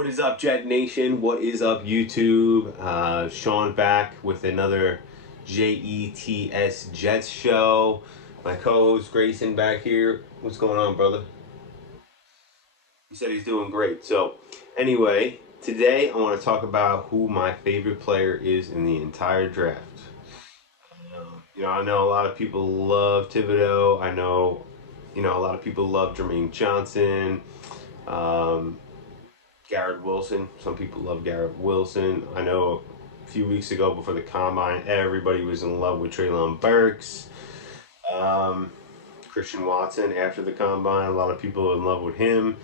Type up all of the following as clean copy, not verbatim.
What is up, Jet Nation? What is up, YouTube? Sean back with another JETS Jets show. My co-host Grayson back here. What's going on, brother? He said he's doing great. So, anyway, today I want to talk about who my favorite player is in the entire draft. I know a lot of people love Thibodeau. I know, a lot of people love Jermaine Johnson. Garrett Wilson. Some people love Garrett Wilson. I know a few weeks ago before the combine, everybody was in love with Treylon Burks. Christian Watson after the combine, a lot of people in love with him.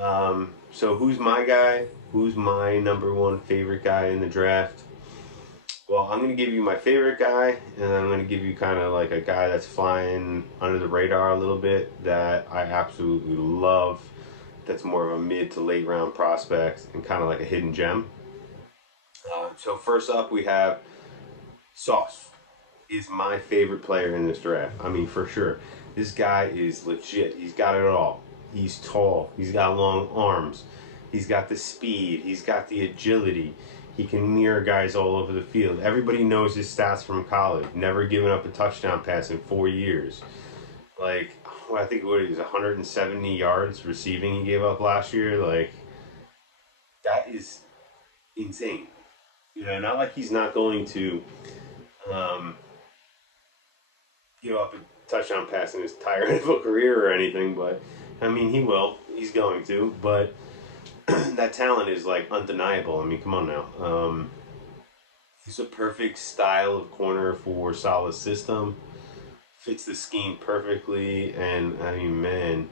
So who's my guy? Who's my number one favorite guy in the draft? Well, I'm going to give you my favorite guy, and I'm going to give you kind of like a guy that's flying under the radar a little bit that I absolutely love. That's more of a mid to late round prospect and kind of like a hidden gem. So first up, we have Sauce. Is my favorite player in this draft. I mean, for sure. This guy is legit. He's got it all. He's tall. He's got long arms. He's got the speed. He's got the agility. He can mirror guys all over the field. Everybody knows his stats from college. Never given up a touchdown pass in 4 years. Like, I think what it was 170 yards receiving he gave up last year. Like, that is insane. Not like he's not going to give up a touchdown pass in his entire NFL career or anything, but I mean, he will. He's going to, but that talent is like undeniable. I mean, come on now. He's a perfect style of corner for Saleh's system. Fits the scheme perfectly, and I mean, man,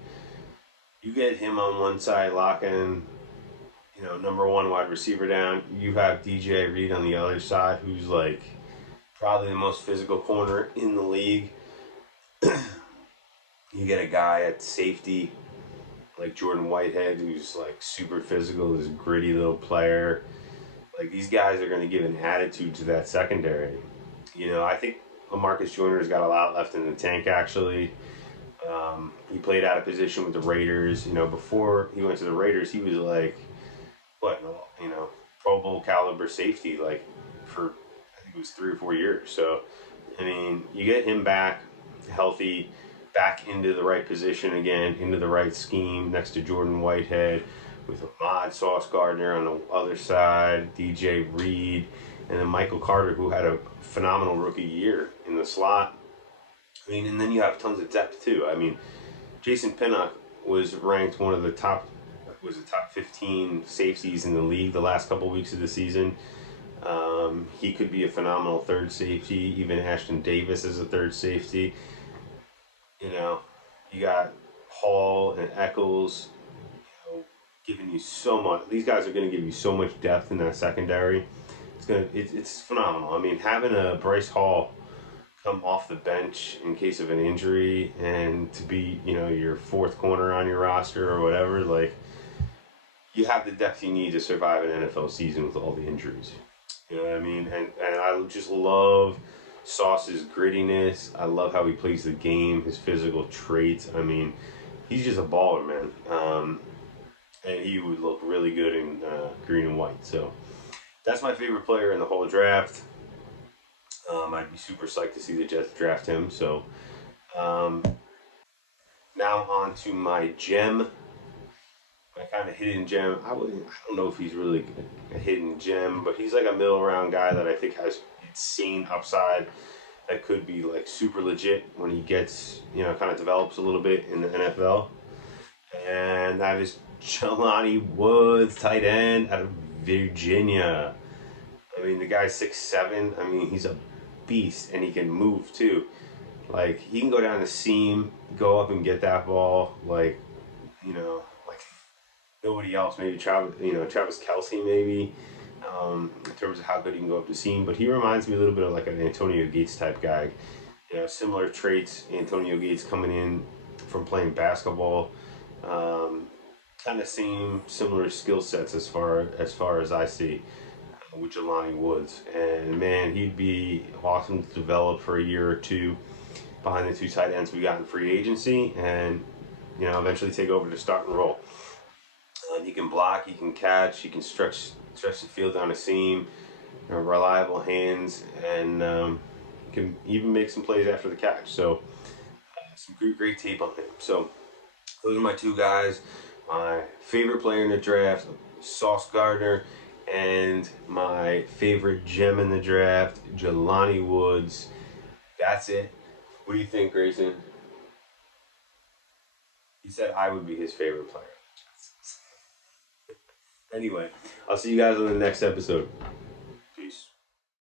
you get him on one side locking, number one wide receiver down. You have DJ Reed on the other side, who's like probably the most physical corner in the league. You get a guy at safety like Jordan Whitehead, who's like super physical, this gritty little player. Like, these guys are going to give an attitude to that secondary. I think LaMarcus Joyner's got a lot left in the tank, actually. He played out of position with the Raiders. Before he went to the Raiders, he was like, Pro Bowl caliber safety, like, for, I think it was 3 or 4 years. So, I mean, you get him back healthy, back into the right position again, into the right scheme, next to Jordan Whitehead, with Ahmad Sauce Gardner on the other side, DJ Reed, and then Michael Carter, who had a phenomenal rookie year in the slot. I mean, and then you have tons of depth too. I mean, Jason Pinnock was ranked one of the top 15 safeties in the league the last couple weeks of the season. He could be a phenomenal third safety. Even Ashton Davis is a third safety. You got Hall and Eccles, giving you so much. These guys are going to give you so much depth in that secondary. It's phenomenal. I mean, having a Bryce Hall come off the bench in case of an injury and to be, your fourth corner on your roster or whatever, like, you have the depth you need to survive an NFL season with all the injuries. You know what I mean? And I just love Sauce's grittiness. I love how he plays the game, his physical traits. I mean, he's just a baller, man. And he would look really good in green and white. So that's my favorite player in the whole draft. I'd be super psyched to see the Jets draft him. So now on to my gem. My kind of hidden gem. I don't know if he's really a hidden gem, but he's like a middle round guy that I think has insane upside that could be like super legit when he gets, kind of develops a little bit in the NFL. And that is Jelani Woods, tight end out of Virginia. I mean, the guy's 6'7". I mean, he's a beast, and he can move too. Like, he can go down the seam, go up and get that ball. Like, like nobody else. Maybe Travis Kelce, maybe. In terms of how good he can go up the seam, but he reminds me a little bit of like an Antonio Gates type guy. Similar traits. Antonio Gates coming in from playing basketball. Kind of similar skill sets as far as I see with Jelani Woods. And man, he'd be awesome to develop for a year or two behind the two tight ends we got in free agency, and eventually take over the starting role. He can block, he can catch, he can stretch the field down the seam. Reliable hands, and can even make some plays after the catch. So some great tape on him. So those are my two guys. My favorite player in the draft, Sauce Gardner, and my favorite gem in the draft, Jelani Woods. That's it. What do you think, Grayson? He said I would be his favorite player. Anyway, I'll see you guys on the next episode.